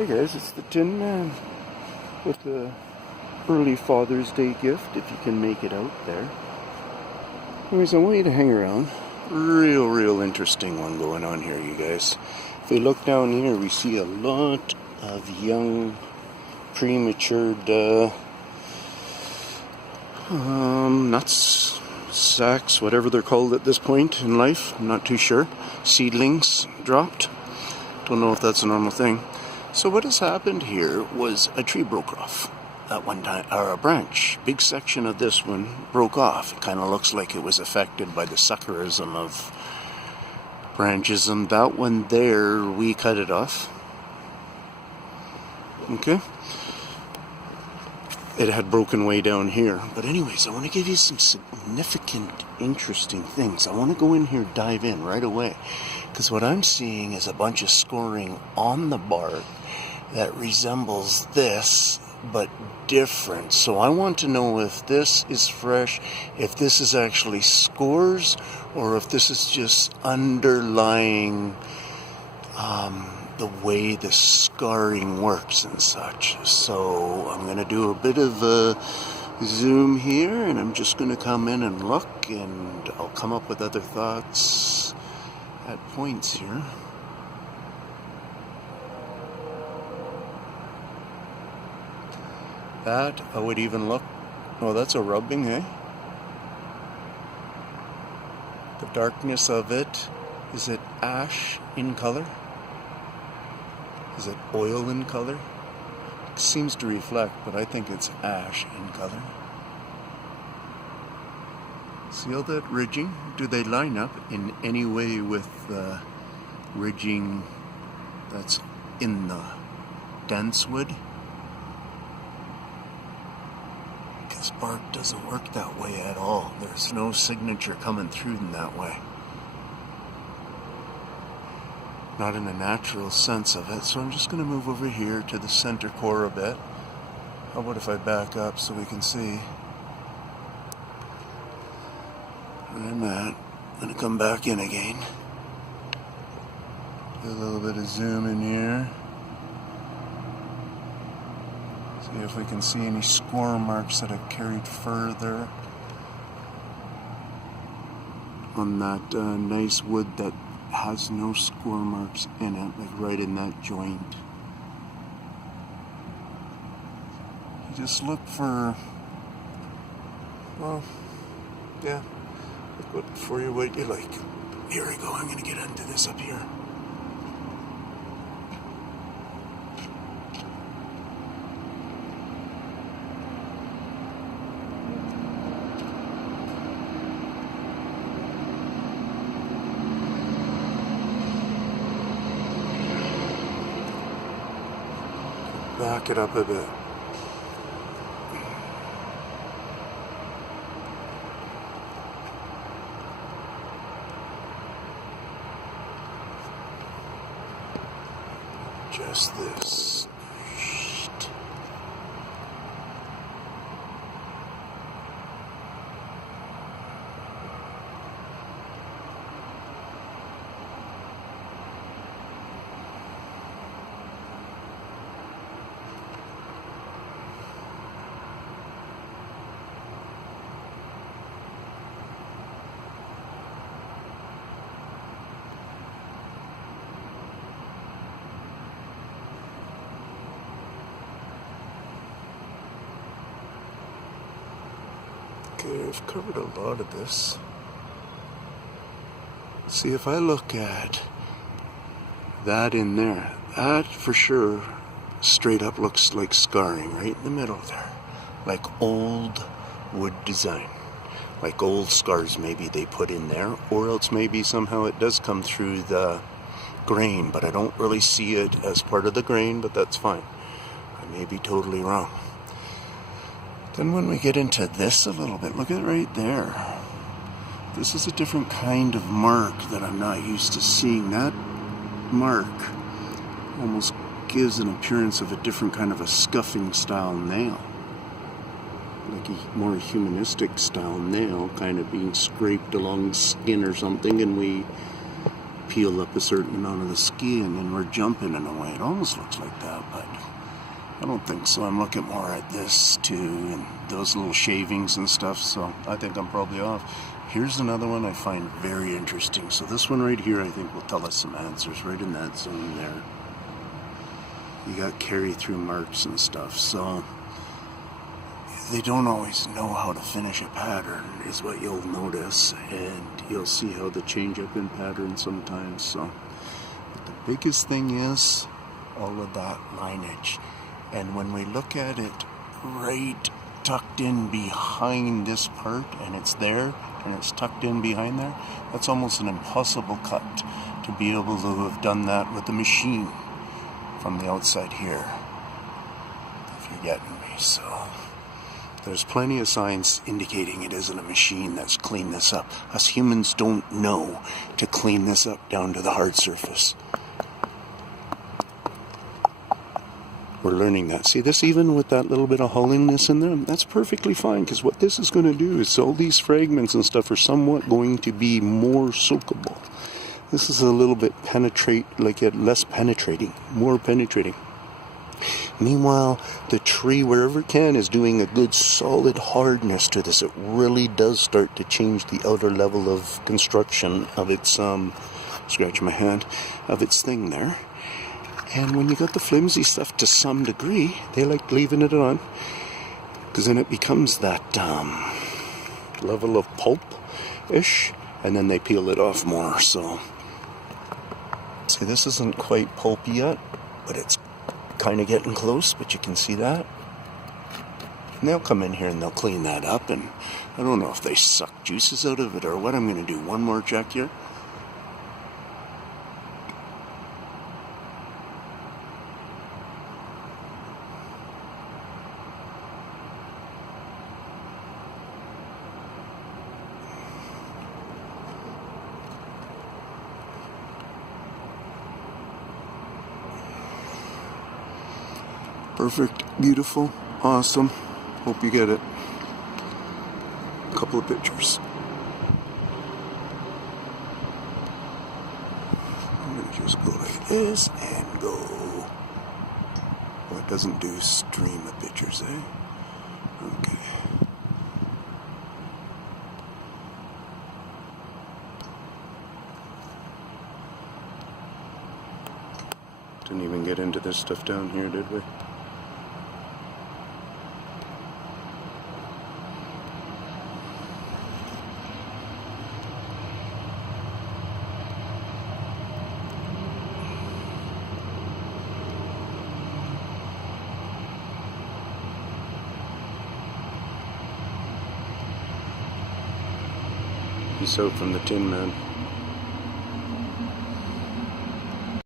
Hey guys, it's the Tinman with the early Father's Day gift, if you can make it out there. Anyways, I want you to hang around. Real interesting one going on here, you guys. If we look down here, we see a lot of young, prematured nuts, sacks, whatever they're called at this point in life. I'm not too sure. Seedlings dropped. Don't know if that's a normal thing. So what has happened here was a tree broke off at one time, or a branch. Big section of this one broke off. It kind of looks like it was affected by the suckerism of branches, and that one there, we cut it off. Okay? It had broken way down here. But anyways, I want to give you some significant, interesting things. I want to go in here, dive in right away. Because what I'm seeing is a bunch of scoring on the bark that resembles this, but different. So I want to know if this is fresh, if this is actually scores, or if this is just underlying the way the scarring works and such. So I'm going to do a bit of a zoom here, and I'm just going to come in and look, and I'll come up with other thoughts at points here. That, I would even look, oh, that's a rubbing, eh? The darkness of it, is it ash in color? Is it oil in color? It seems to reflect, but I think it's ash in color. See all that ridging? Do they line up in any way with the ridging that's in the dense wood? This bark doesn't work that way at all. There's no signature coming through in that way. Not in a natural sense of it. So I'm just going to move over here to the center core a bit. How about if I back up so we can see? And that. I'm going to come back in again. Do a little bit of zoom in here. See if we can see any score marks that have carried further on that nice wood that has no score marks in it, like right in that joint. You just look for, well, yeah, look for you what you like. Here we go, I'm going to get into this up here. Back it up a bit. Just this. Okay, I've covered a lot of this. See, if I look at that in there, that for sure straight up looks like scarring right in the middle there. Like old wood design. Like old scars maybe they put in there, or else maybe somehow it does come through the grain, but I don't really see it as part of the grain, but that's fine. I may be totally wrong. Then when we get into this a little bit, look at it right there. This is a different kind of mark that I'm not used to seeing. That mark almost gives an appearance of a different kind of a scuffing style nail. Like a more humanistic style nail kind of being scraped along the skin or something, and we peel up a certain amount of the skin and we're jumping in a way. It almost looks like that, but I don't think so. I'm looking more at this too, and those little shavings and stuff, so I think I'm probably off. Here's another one I find very interesting. So this one right here, I think will tell us some answers right in that zone there. You got carry through marks and stuff, so they don't always know how to finish a pattern is what you'll notice, and you'll see how they change up in pattern sometimes. So but the biggest thing is all of that lineage. And when we look at it right tucked in behind this part, and it's there, and it's tucked in behind there, that's almost an impossible cut to be able to have done that with a machine from the outside here, if you're getting me. So there's plenty of signs indicating it isn't a machine that's cleaned this up. Us humans don't know to clean this up down to the hard surface. We're learning that. See this, even with that little bit of hollowness in there, that's perfectly fine, because what this is going to do is all these fragments and stuff are somewhat going to be more soakable. This is a little bit less penetrating, more penetrating. Meanwhile, the tree, wherever it can, is doing a good solid hardness to this. It really does start to change the outer level of construction of its, scratch my hand, of its thing there. And when you got the flimsy stuff to some degree, they like leaving it on, because then it becomes that level of pulp-ish, and then they peel it off more. So, see, this isn't quite pulpy yet, but it's kind of getting close, but you can see that. And they'll come in here and they'll clean that up, and I don't know if they suck juices out of it or what. I'm going to do one more check here. Perfect, beautiful, awesome. Hope you get it. A couple of pictures. I'm going to just go like this and go. Well, it doesn't do stream of pictures, eh? Okay. Didn't even get into this stuff down here, did we? Peace out from the Tinman.